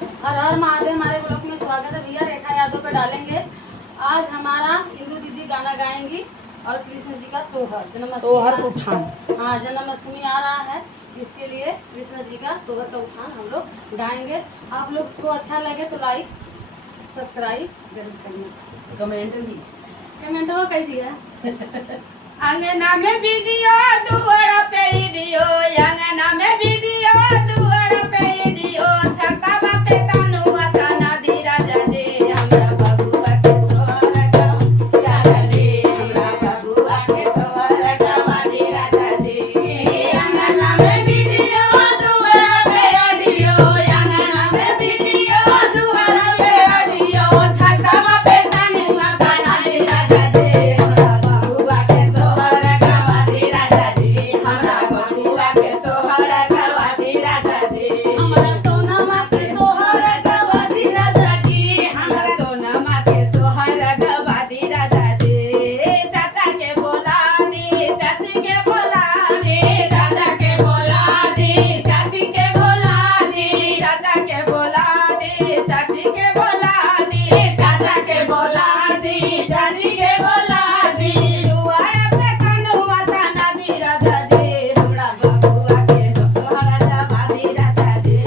हर हर महादेव। हमारे ब्लॉग में स्वागत है भैया। रेखा यादव पे डालेंगे। आज हमारा इंदू दीदी गाना गाएंगी और कृष्ण जी का सोहर सोहर उठान। हाँ, जन्माष्टमी आ रहा है, इसके लिए कृष्ण जी का सोहर का उठान हम लोग गाएंगे। आप लोग को अच्छा लगे तो लाइक सब्सक्राइब जरूर करिए, कमेंट वो कह दिया। अंगना में वीडियो दुआर पे वीडियो, अंगना में वीडियो दुआर पे वीडियो, छक्का पे कानू माता नदी राजा दे हमरा बबुआ के सोहर राजा दे, हमरा बबुआ के सोहर गवादी राजा दे। अंगना में वीडियो दुआर पे वीडियो, अंगना में वीडियो दुआर पे वीडियो, छक्का पे कानू माता नदी राजा दे हमरा बबुआ के सोहर गवादी राजा दे, हमरा बबुआ के सोहर गवादी राजा दे। हमारा सोनमा के सोहर गवादी राजा दे, हमरा सोनमा के सोहर गवादी राजा दे। चाचा के बोला दे, चाची के बोला दे, चाचा के बोला दे, चाची के बोला दे, चाचा के बोला दे, चाची के बोला दे, चाचा के बोला दे, चाची के बोला दे। दुआर पे कानू माता नदी राजा दे, हमरा बबुआ के सोहर गवादी राजा दे।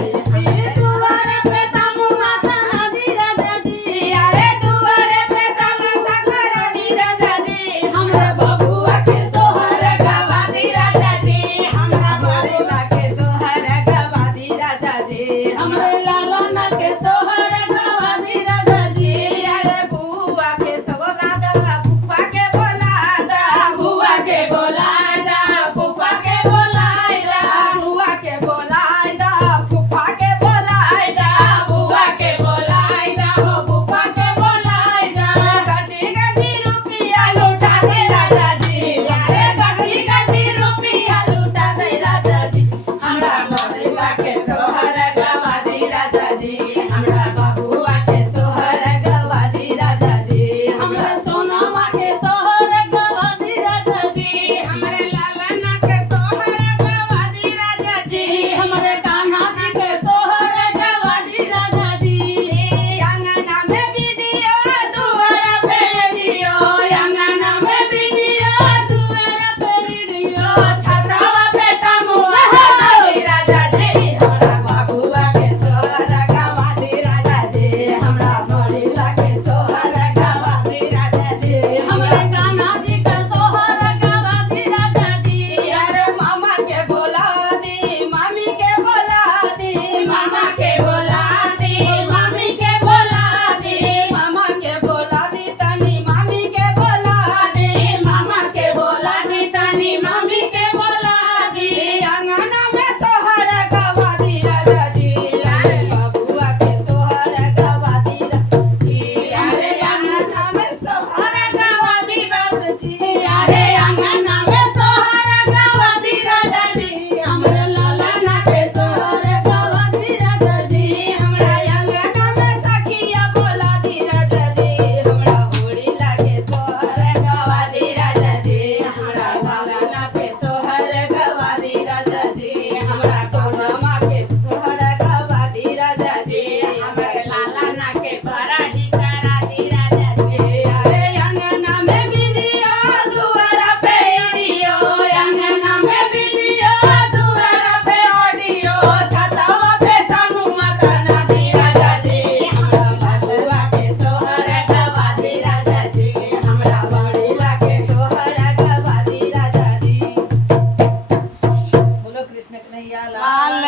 दुआर पे कानू माता नदी राजा दे, अरे दुआर पे चला सकरानी राजा दे, हमरा बबुआ के सोहर गवादी राजा दे, हमरा बबुआ के सोहर गवादी राजा दे। हमारे लाला ना के सोहर गवादी राजा जी। अरे बुआ के सोहर गवा बुआ के बोला दा, बुआ के बोला दा, बुआ के बोला दा, बुआ के बोला दा, बुआ के बोला दा, बुआ के बोला दा, हो बुआ के बोला दा। गड्डी गड्डी रुपया लुटा दे राजा जी, अरे गड्डी गड्डी रुपया लुटा दे राजा जी, हमरा बबुआ के सोहर गवादी राजा जी, हमरा बबुआ के सोहर गवादी राजा जी। हमारे सोनमा के सोहर गवादी राजा जी। हमरे लालना के सोहर गवादी राजा जी, हमारे कान्हा जी के सोहर गवादी राजा जी। अंगना में वीडियो दुआर पे वीडियो, अंगना में वीडियो दुआर पे वीडियो, छतवा पे तमुआ नदी राजा जी, हमरा बबुआ के सोहर गवादी राजा जी, हमरा बड़ीला के सोहर गवादी राजा जी। हमारे कान्हा जी के सोहर गवादी राजा जी। अरे मामा के बोला दी, मामी के बोला दी, मामा के बोला दी, मामी के बोला दी, मामा के बोला दी तनी मामी के बोला दी, मामा के बोला दी तनी मामी के बोला दी। अंगना में सोहर गवादी राजा जी, अरे बबुआ के सोहर गवादी राजा जी, अरे अंगना में सोहर गवादी राजा जी, अरे अंगना में सोहर गवादी राजा जी। हमारे लाला ना के सोहर गवादी राजा जी। हमरा अंगना में सखिया बोला दी राजा जी, हमरा होड़ी लागे सोहर गवादी राजा जी, हमरा लालना पे सोहर गवादी राजा जी, हमरा सोनमा के सोहर गवादी राजा जी, हमरा लालना के पराही करा दी राजा जी। अरे अंगना में वीडियो दुआर पे वीडियो, अंगना में वीडियो दुआर पे ऑडियो, छतवा पे तनु माता नदी राजा जी, हमरा बबुआ के सोहर गवादी राजा जी, हमरा बड़ीला के सोहर गवादी राजा जी। बोलो कृष्ण कन्हैया लाल।